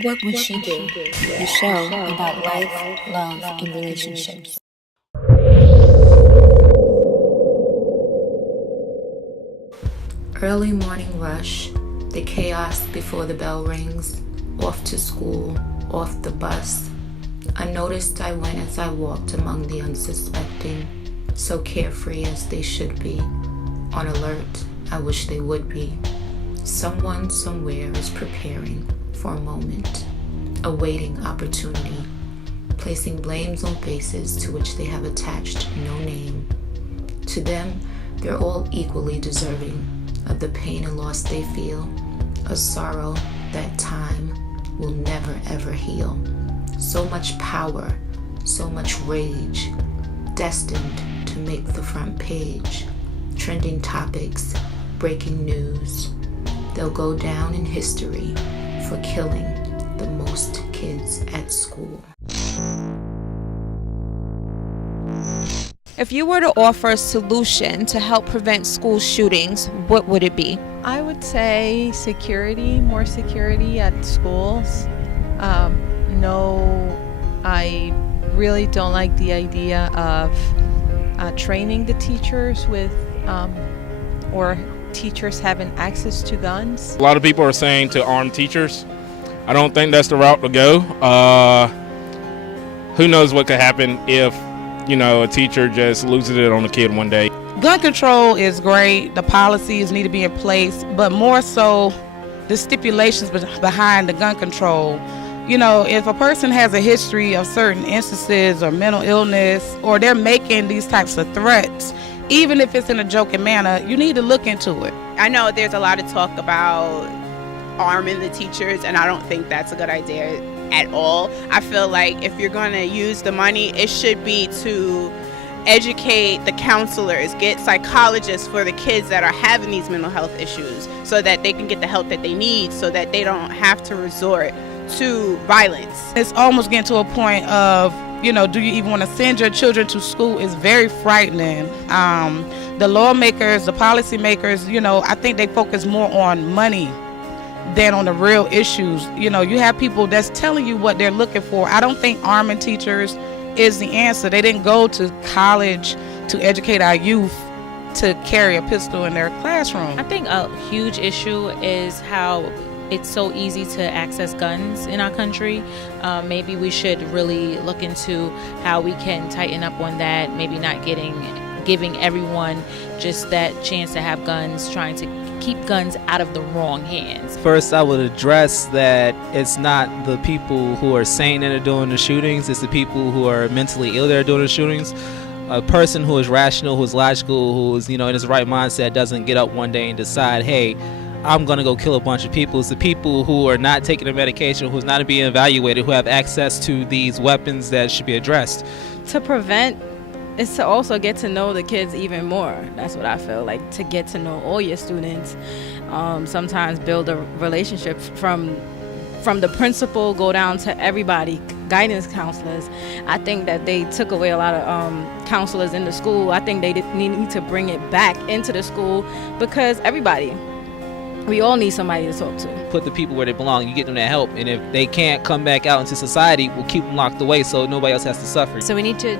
What Would She Do? The show about life, love, and relationships. Early morning rush, the chaos before the bell rings, off to school, off the bus. Unnoticed I went as I walked among the unsuspecting, so carefree as they should be. On alert, I wish they would be. Someone somewhere is preparing for a moment, awaiting opportunity, placing blames on faces to which they have attached no name. To them, they're all equally deserving of the pain and loss they feel, a sorrow that time will never ever heal. So much power, so much rage, destined to make the front page. Trending topics, breaking news. They'll go down in history for killing the most kids at school. If you were to offer a solution to help prevent school shootings, what would it be? I would say security, more security at schools. No, I really don't like the idea of training the teachers with or teachers having access to guns. A lot of people are saying to arm teachers. I don't think that's the route to go. Who knows what could happen if, a teacher just loses it on a kid one day. Gun control is great. The policies need to be in place, but more so the stipulations behind the gun control. If a person has a history of certain instances or mental illness, or they're making these types of threats, even if it's in a joking manner, you need to look into it. I know there's a lot of talk about arming the teachers, and I don't think that's a good idea at all. I feel like if you're going to use the money, it should be to educate the counselors, get psychologists for the kids that are having these mental health issues so that they can get the help that they need, so that they don't have to resort to violence. It's almost getting to a point of, do you even want to send your children to school? Is very frightening. The lawmakers, the policymakers, I think they focus more on money than on the real issues. You have people that's telling you what they're looking for. I don't think arming teachers is the answer. They didn't go to college to educate our youth to carry a pistol in their classroom. I think a huge issue is how it's so easy to access guns in our country. Maybe we should really look into how we can tighten up on that, maybe not giving everyone just that chance to have guns, trying to keep guns out of the wrong hands. First, I would address that it's not the people who are sane that are doing the shootings, it's the people who are mentally ill that are doing the shootings. A person who is rational, who is logical, who is in his right mindset doesn't get up one day and decide, hey, I'm going to go kill a bunch of people. It's the people who are not taking the medication, who's not being evaluated, who have access to these weapons that should be addressed. To prevent is to also get to know the kids even more. That's what I feel like, to get to know all your students. Sometimes build a relationship from the principal, go down to everybody, guidance counselors. I think that they took away a lot of counselors in the school. I think they need to bring it back into the school, because we all need somebody to talk to. Put the people where they belong. You get them that help, and if they can't come back out into society, we'll keep them locked away so nobody else has to suffer. So we need to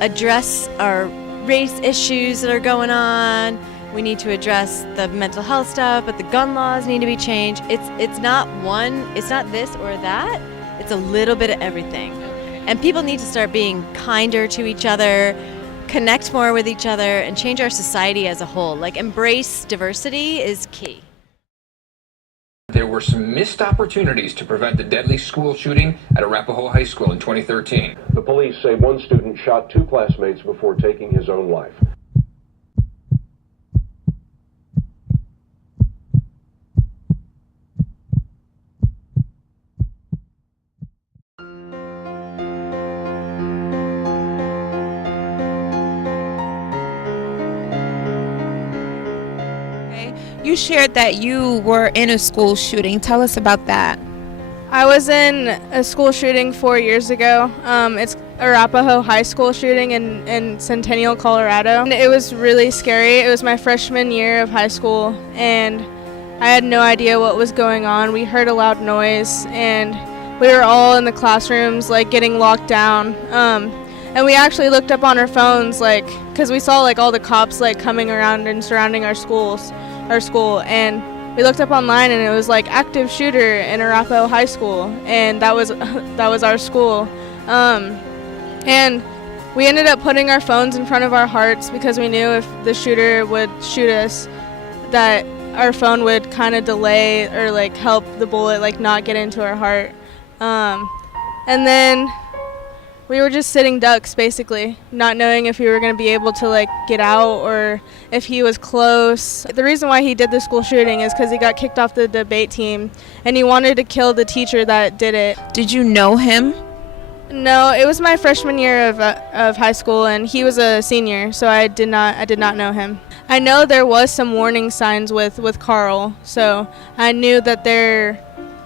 address our race issues that are going on. We need to address the mental health stuff, but the gun laws need to be changed. It's not this or that. It's a little bit of everything. And people need to start being kinder to each other, connect more with each other, and change our society as a whole. Embrace diversity is key. There were some missed opportunities to prevent the deadly school shooting at Arapahoe High School in 2013. The police say one student shot two classmates before taking his own life. You shared that you were in a school shooting. Tell us about that. I was in a school shooting 4 years ago. It's Arapahoe High School shooting in Centennial, Colorado. And it was really scary. It was my freshman year of high school, and I had no idea what was going on. We heard a loud noise, and we were all in the classrooms, like, getting locked down. And we actually looked up on our phones, like, because we saw, like, all the cops, like, coming around and surrounding our school. And we looked up online, and it was, like, active shooter in Arapahoe High School, and that was our school. And we ended up putting our phones in front of our hearts because we knew if the shooter would shoot us, that our phone would kind of delay or, like, help the bullet, like, not get into our heart. And then we were just sitting ducks, basically, not knowing if we were going to be able to, like, get out or if he was close. The reason why he did the school shooting is because he got kicked off the debate team, and he wanted to kill the teacher that did it. Did you know him? No, it was my freshman year of high school, and he was a senior, so I did not know him. I know there was some warning signs with Carl, so I knew that there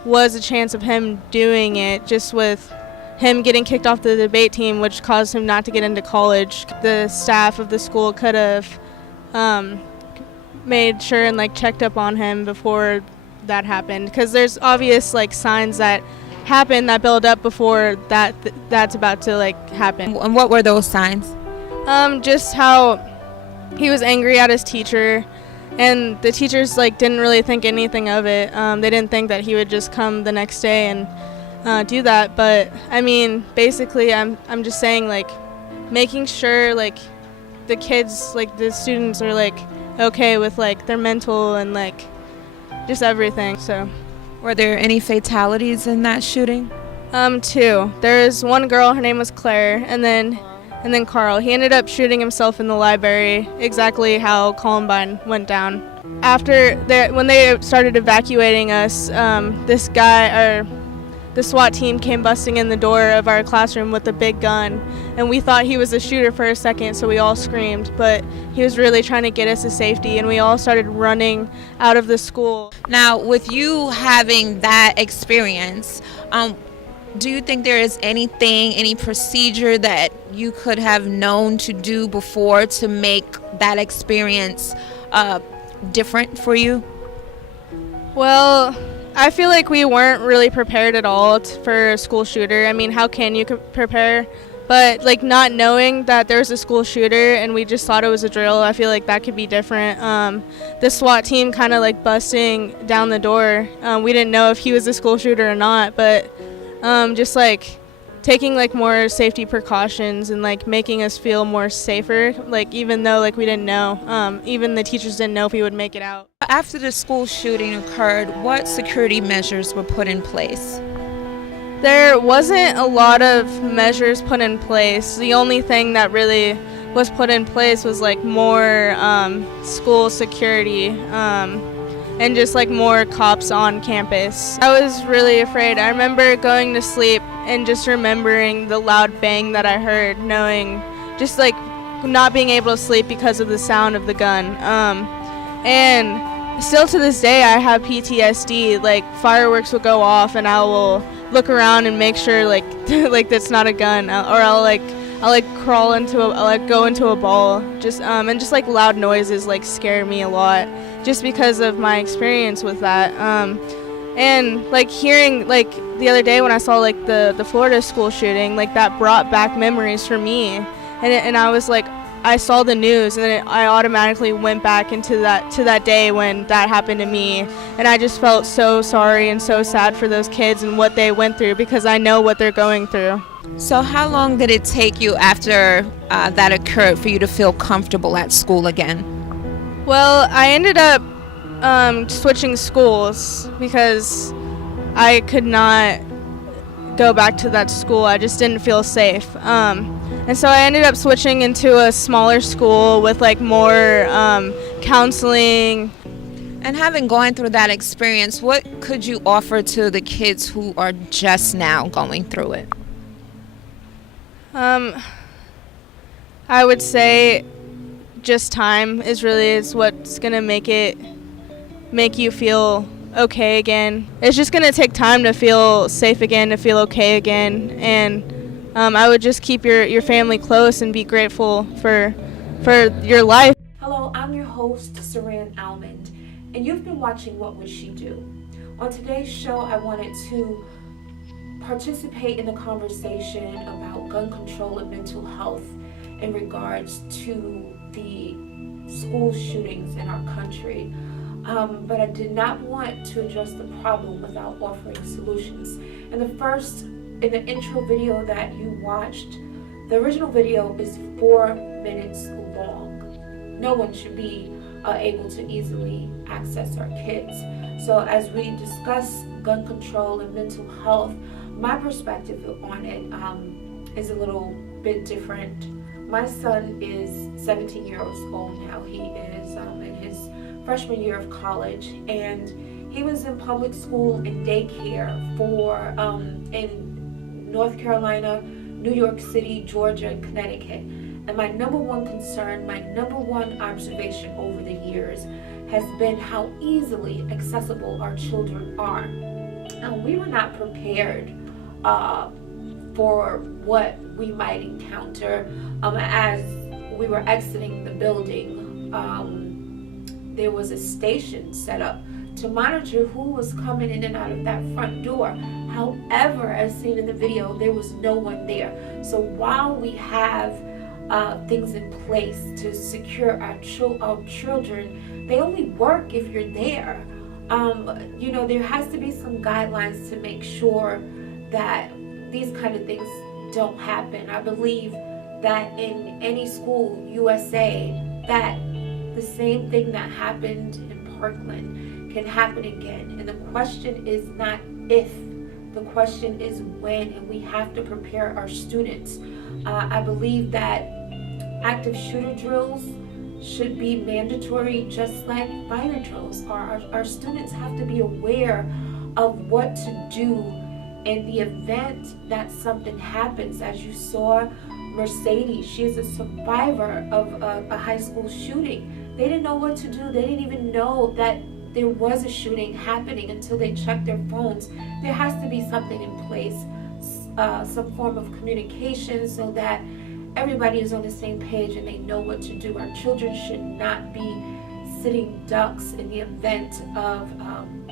was a chance of him doing it, just with him getting kicked off the debate team, which caused him not to get into college. The staff of the school could have made sure and, like, checked up on him before that happened, because there's obvious, like, signs that happen that build up before that's about to, like, happen. And what were those signs? Just how he was angry at his teacher, and the teachers, like, didn't really think anything of it. They didn't think that he would just come the next day and do that. But I mean, basically, I'm just saying, like, making sure, like, the kids, like, the students are, like, okay with, like, their mental and, like, just everything. So, were there any fatalities in that shooting? 2. There's one girl, her name was Claire, and then Carl. He ended up shooting himself in the library, exactly how Columbine went down. After when they started evacuating us, this guy, the SWAT team came busting in the door of our classroom with a big gun, and we thought he was a shooter for a second, so we all screamed, but he was really trying to get us to safety, and we all started running out of the school. Now, with you having that experience, do you think there is any procedure that you could have known to do before to make that experience different for you? Well, I feel like we weren't really prepared at all for a school shooter. I mean, how can you prepare? But, like, not knowing that there was a school shooter and we just thought it was a drill, I feel like that could be different. The SWAT team kind of, like, busting down the door, we didn't know if he was a school shooter or not, but just, like, taking, like, more safety precautions and, like, making us feel more safer, like, even though, like, we didn't know. Even the teachers didn't know if we would make it out. After the school shooting occurred, what security measures were put in place? There wasn't a lot of measures put in place. The only thing that really was put in place was, like, more school security and just, like, more cops on campus. I was really afraid. I remember going to sleep and just remembering the loud bang that I heard, knowing just, like, not being able to sleep because of the sound of the gun. And still to this day, I have PTSD. Like, fireworks will go off and I will look around and make sure, like, like, that's not a gun, or I'll crawl into go into a ball. Just and just, like, loud noises, like, scare me a lot, just because of my experience with that. And, like, hearing, like, the other day when I saw, like, the Florida school shooting, like, that brought back memories for me, and I was like, I saw the news, and then I automatically went back into that day when that happened to me, and I just felt so sorry and so sad for those kids and what they went through, because I know what they're going through. So how long did it take you after that occurred for you to feel comfortable at school again? Well, I ended up switching schools because I could not go back to that school. I just didn't feel safe. And so I ended up switching into a smaller school with, like, more counseling. And having gone through that experience, what could you offer to the kids who are just now going through it? I would say just time is what's gonna make you feel okay again. It's just gonna take time to feel safe again, to feel okay again, and I would just keep your family close and be grateful for your life. Hello, I'm your host, Saran, And you've been watching What Would She Do? On today's show, I wanted to participate in the conversation about gun control and mental health in regards to the school shootings in our country. But I did not want to address the problem without offering solutions. In the intro video that you watched, the original video is 4 minutes long. No one should be able to easily access our kids. So as we discuss gun control and mental health, my perspective on it is a little bit different. My son is 17 years old now. He is in his freshman year of college, and he was in public school and daycare in North Carolina, New York City, Georgia, and Connecticut. And my number one concern, my number one observation over the years has been how easily accessible our children are. We were not prepared for what we might encounter. As we were exiting the building, there was a station set up to monitor who was coming in and out of that front door. However, as seen in the video, there was no one there. So while we have things in place to secure our children, they only work if you're there. There has to be some guidelines to make sure that these kind of things don't happen. I believe that in any school, USA, that the same thing that happened in Parkland can happen again. And the question is not if, the question is when, and we have to prepare our students. I believe that active shooter drills should be mandatory, just like fire drills. Our students have to be aware of what to do in the event that something happens. As you saw, Mercedes, she is a survivor of a high school shooting. They didn't know what to do. They didn't even know that there was a shooting happening until they checked their phones. There has to be something in place, some form of communication, so that everybody is on the same page and they know what to do. Our children should not be sitting ducks in the event of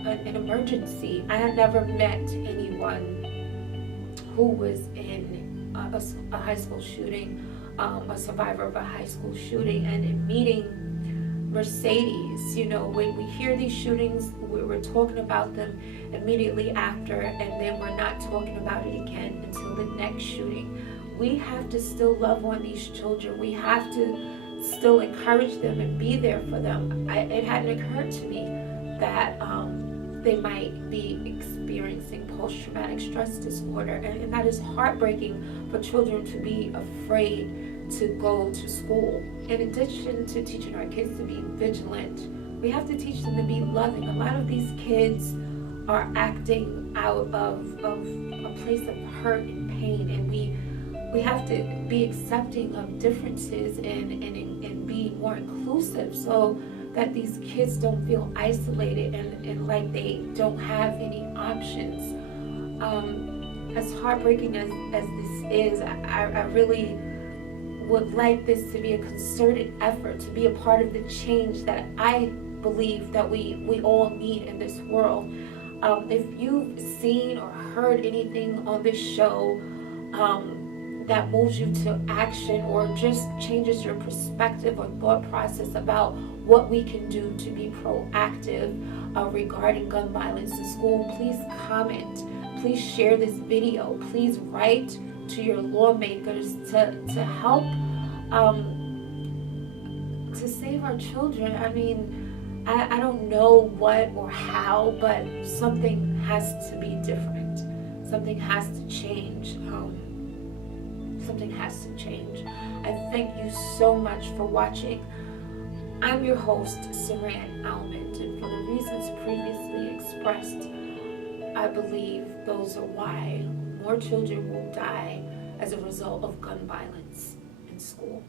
an emergency. I had never met anyone who was in a high school shooting, a survivor of a high school shooting, and in meeting Mercedes, when we hear these shootings, we're talking about them immediately after, and then we're not talking about it again until the next shooting. We have to still love on these children. We have to still encourage them and be there for them. It hadn't occurred to me that they might be experiencing post-traumatic stress disorder, and that is heartbreaking for children to be afraid to go to school. In addition to teaching our kids to be vigilant, we have to teach them to be loving. A lot of these kids are acting out of a place of hurt and pain, and we have to be accepting of differences and be more inclusive, so that these kids don't feel isolated and like they don't have any options. As heartbreaking as this is, I really would like this to be a concerted effort to be a part of the change that I believe that we all need in this world. If you've seen or heard anything on this show that moves you to action or just changes your perspective or thought process about what we can do to be proactive regarding gun violence in school, please comment. Please share this video. Please write to your lawmakers to help to save our children. I mean, I don't know what or how, but something has to be different. Something has to change. Something has to change. I thank you so much for watching. I'm your host, Saran Almond, and for the reasons previously expressed, I believe those are why more children will die as a result of gun violence in school.